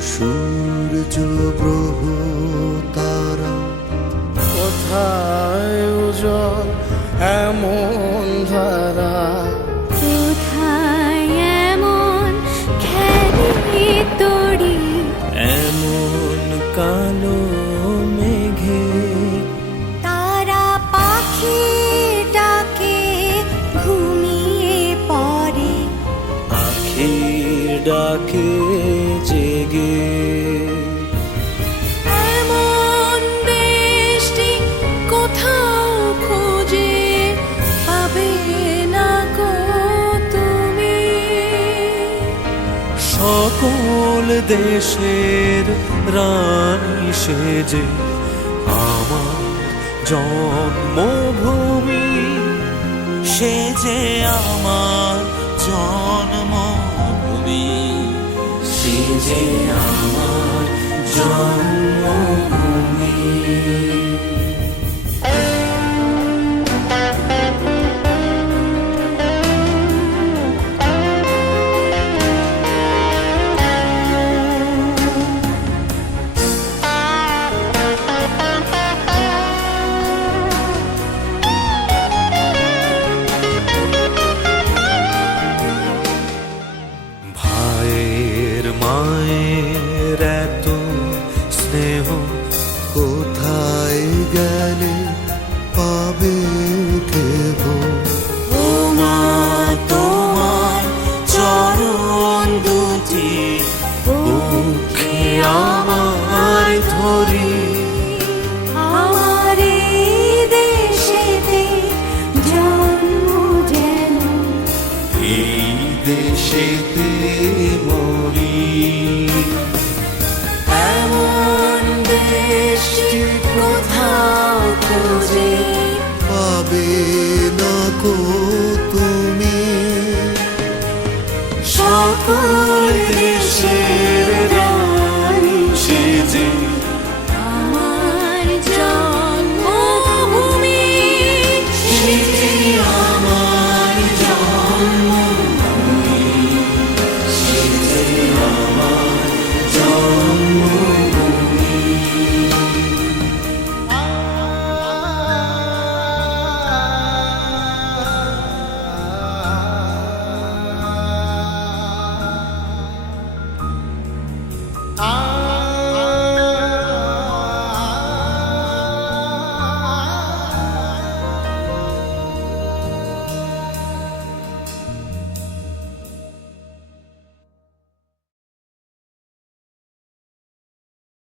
সূর্য গ্রহ তারা। কোথায় উজল এমন ধারা? কোথায় এমন খেলি তড়ি? এমন কালো মেঘে। তারা পাখিটাকে ঘুমিয়ে পড়ে। আখি ডাকে জেগে এমন দেশটি কোথাও খুঁজে পাবে না গো তুমি। সকল দেশের রানী সেজে আমার জন্মভূমি সে যে আমার জন্মভূমি। যে আমার জন্মভূমি। মায়ের এত স্নেহ কোথায় গেলে পাবে কেহ? ও মা তোমার চরণ দুটি বুকে আমার ধরি। এই দেশেতে কোথাও খুঁজে পাবে না কো তুমি? সকল